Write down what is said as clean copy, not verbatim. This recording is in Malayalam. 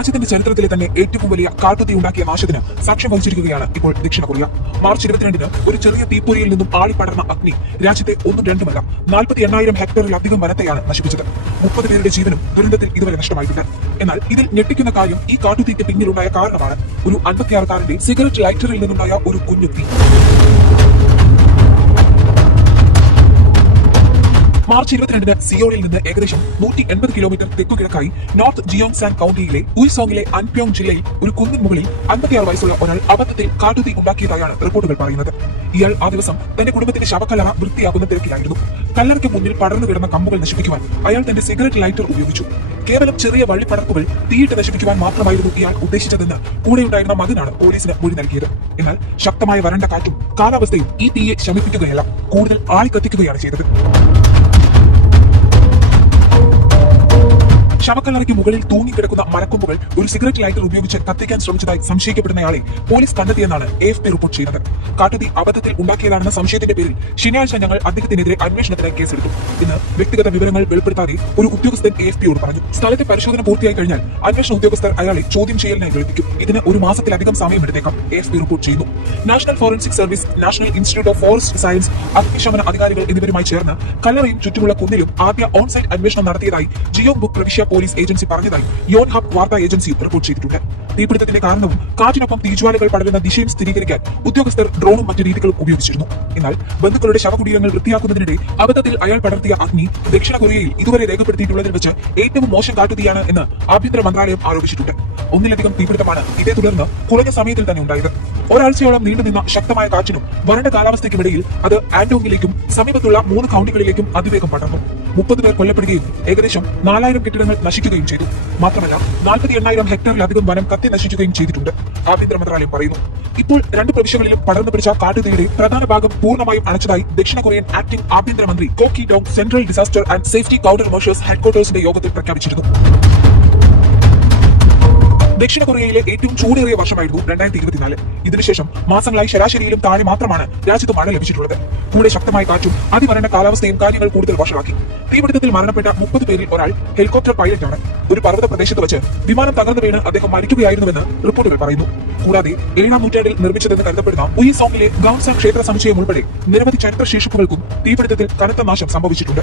രാജ്യത്തിന്റെ ചരിത്രത്തിലെ തന്നെ ഏറ്റവും വലിയ കാട്ടുതീ ഉണ്ടാക്കിയ നാശത്തിന് സാക്ഷ്യം വഹിച്ചിരിക്കുകയാണ് ഇപ്പോൾ ദക്ഷിണ കൊറിയ. മാർച്ച് 22-ന് ഒരു ചെറിയ തീപ്പൊരിയിൽ നിന്നും ആളിപ്പടർന്ന അഗ്നി രാജ്യത്തെ ഒന്നും രണ്ടുമല്ല 48,000 ഹെക്ടറിലധികം വനത്തെയാണ് നശിപ്പിച്ചത്. 30 പേരുടെ ജീവനും ദുരന്തത്തിൽ ഇതുവരെ നഷ്ടമായിട്ടുണ്ട്. എന്നാൽ ഇതിൽ ഞെട്ടിക്കുന്ന കാര്യം ഈ കാട്ടുതീക്ക് പിന്നിലുണ്ടായ കാരണമാണ്. ഒരു 56-കാരന്റെ സിഗരറ്റ് ലൈറ്ററിൽ നിന്നുണ്ടായ ഒരു കുഞ്ഞു തീ. മാർച്ച് 22-ന് സിയോളിൽ നിന്ന് ഏകദേശം 180 കിലോമീറ്റർ തെക്കുകിഴക്കായി നോർത്ത് ജിയോങ്സാൻ കൌണ്ടിയിലെ ഉയ്സോങ്ങിലെ അൻപ്യോങ് ജില്ലയിൽ ഒരു കുന്നിൻ മുകളിൽ 56 വയസ്സുള്ള ഒരാൾ അബദ്ധത്തിൽ കാട്ടുതീ ഉണ്ടാക്കിയതായാണ് റിപ്പോർട്ടുകൾ പറയുന്നത്. ഇയാൾ ആ ദിവസം തന്റെ കുടുംബത്തിന്റെ ശവക്കല്ലറ വൃത്തിയാക്കുന്ന തിരക്കിലായിരുന്നു. കല്ലറയ്ക്ക് മുന്നിൽ പടർന്നു കിടന്ന കമ്പുകൾ നശിപ്പിക്കുവാൻ അയാൾ തന്റെ സിഗരറ്റ് ലൈറ്റർ ഉപയോഗിച്ചു. കേവലം ചെറിയ വള്ളിപ്പടർപ്പുകൾ തീയിട്ട് നശിപ്പിക്കുവാൻ മാത്രമായിരുന്നു ഇയാൾ ഉദ്ദേശിച്ചതെന്ന് കൂടെയുണ്ടായിരുന്ന മകനാണ് പോലീസിന് മൊഴി നൽകിയത്. എന്നാൽ ശക്തമായ വരണ്ട കാറ്റും കാലാവസ്ഥയും ഈ തീയെ ശമിപ്പിക്കുകയല്ല, കൂടുതൽ ആളിക്കത്തിക്കുകയാണ് ചെയ്തത്. ശവക്കല്ലറയ്ക്ക് മുകളിൽ തൂങ്ങിക്കിടക്കുന്ന മരക്കൊമ്പുകൾ ഒരു സിഗരറ്റ് ലൈറ്റർ ഉപയോഗിച്ച് കത്തിക്കാൻ ശ്രമിച്ചതായി സംശയിക്കപ്പെടുന്നയാളെ പോലീസ് കണ്ടെത്തിയെന്നാണ് AFP റിപ്പോർട്ട് ചെയ്യുന്നത്. കാട്ടുതീ അബദ്ധത്തിൽ ഉണ്ടാക്കിയതാണെന്ന സംശയത്തിന്റെ പേരിൽ ശനിയാഴ്ച ഞങ്ങൾ അദ്ദേഹത്തിനെതിരെ അന്വേഷണത്തിന് കേസെടുത്തു. ഇന്ന് വ്യക്തിഗത വിവരങ്ങൾ വെളിപ്പെടുത്താതെ ഒരു ഉദ്യോഗസ്ഥൻ AFPയോട് പറഞ്ഞു. സ്ഥലത്തെ പരിശോധന പൂർത്തിയായി കഴിഞ്ഞാൽ അന്വേഷണ ഉദ്യോഗസ്ഥർ അയാളെ ചോദ്യം ചെയ്യലിനായി വിളിപ്പിക്കും. ഇതിന് ഒരു മാസത്തിലധികം സമയമെടുത്തേക്കാം, AFP റിപ്പോർട്ട് ചെയ്യുന്നു. National forensic service, national institute of forest science, അഗ്നിശമന അധികാരികൾ എന്നിവരുമായി ചേർന്ന് കല്ലറയും ചുറ്റുമുള്ള കുന്നിലും ആദ്യ ഓൺസൈറ്റ് അന്വേഷണം നടത്തിയതായി ജിയോങ് ബുക്ക് പ്രവിശ്യ പോലീസ് ഏജൻസി പറഞ്ഞതായി യോൻഹാപ് വാർത്താ ഏജൻസി റിപ്പോർട്ട് ചെയ്തിട്ടുണ്ട്. തീപിടുത്തത്തിന്റെ കാരണവും കാറ്റിനൊപ്പം തീജ്വാലകൾ പടരുന്ന ദിശയും സ്ഥിരീകരിക്കാൻ ഉദ്യോഗസ്ഥർ ഡ്രോണും മറ്റു രീതികളും ഉപയോഗിച്ചിരുന്നു. എന്നാൽ ബന്ധുക്കളുടെ ശവകുടീരങ്ങൾ വൃത്തിയാക്കുന്നതിനിടെ അബദ്ധത്തിൽ അയാൾ പടർത്തിയ അഗ്നി ദക്ഷിണ കൊറിയയിൽ ഇതുവരെ രേഖപ്പെടുത്തിയിട്ടുള്ളതിൽ വെച്ച് ഏറ്റവും മോശം കാട്ടുതീയാണ് എന്ന് ആഭ്യന്തര മന്ത്രാലയം ആരോപിച്ചിട്ടുണ്ട്. ഒന്നിലധികം തീപിടുത്തമാണ് ഇതേ തുടർന്ന് കുറഞ്ഞ സമയത്തിൽ തന്നെ ഉണ്ടായത്. ഒരാഴ്ചയോളം നീണ്ടുനിന്ന ശക്തമായ കാറ്റിനും വരണ്ട കാലാവസ്ഥയ്ക്കുമിടയിൽ അത് ആൻഡോങ്ങിലേക്കും സമീപത്തുള്ള 3 കൌണ്ടികളിലേക്കും അതിവേഗം പടർന്നു. 30 പേർ കൊല്ലപ്പെടുകയും ഏകദേശം 4,000 കെട്ടിടങ്ങൾ നശിക്കുകയും ചെയ്തു. മാത്രമല്ല 48,000 ഹെക്ടറിലധികം വനം കത്തി നശിക്കുകയും ചെയ്തിട്ടുണ്ട്, ആഭ്യന്തര മന്ത്രാലയം പറയുന്നു. ഇപ്പോൾ 2 പ്രവിശ്യകളിലും പടർന്നു പിടിച്ച കാട്ടുതീയുടെ പ്രധാന ഭാഗം പൂർണ്ണമായും അണച്ചതായി ദക്ഷിണ കൊറിയൻ ആക്ടിംഗ് ആഭ്യന്തരമന്ത്രി Ko Ki Dong central disaster and safety countermeasures ഹെഡ്ക്വാർട്ടേഴ്സിന്റെ യോഗത്തിൽ പ്രഖ്യാപിച്ചിരുന്നു. ദക്ഷിണ കൊറിയയിലെ ഏറ്റവും ചൂടേറിയ വർഷമായിരുന്നു 2024. ഇതിനുശേഷം മാസങ്ങളായി ശരാശരിയിലും താഴെ മാത്രമാണ് രാജ്യത്ത് മഴ ലഭിച്ചിട്ടുള്ളത്. കൂടെ ശക്തമായ കാറ്റും അതിവരണ്ട കാലാവസ്ഥയും കാര്യങ്ങൾ കൂടുതൽ വഷളാക്കി. തീപിടുത്തത്തിൽ മരണപ്പെട്ട 30 പേരിൽ ഒരാൾ ഹെലികോപ്റ്റർ പൈലറ്റാണ്. ഒരു പർവ്വത പ്രദേശത്ത് വെച്ച് വിമാനം തകർന്നു വീണ് അദ്ദേഹം മരിക്കുകയായിരുന്നുവെന്ന് റിപ്പോർട്ടുകൾ പറയുന്നു. കൂടാതെ 7-ാം നൂറ്റാണ്ടിൽ നിർമ്മിച്ചതെന്ന് കരുതപ്പെടുന്ന ഉയ്സോങ്ങിലെ ഗൗൺസാൻ ക്ഷേത്ര സമുച്ചയം ഉൾപ്പെടെ നിരവധി ചരിത്ര ശേഷിപ്പുകൾക്കും തീപിടുത്തത്തിൽ കനത്ത നാശം സംഭവിച്ചിട്ടുണ്ട്.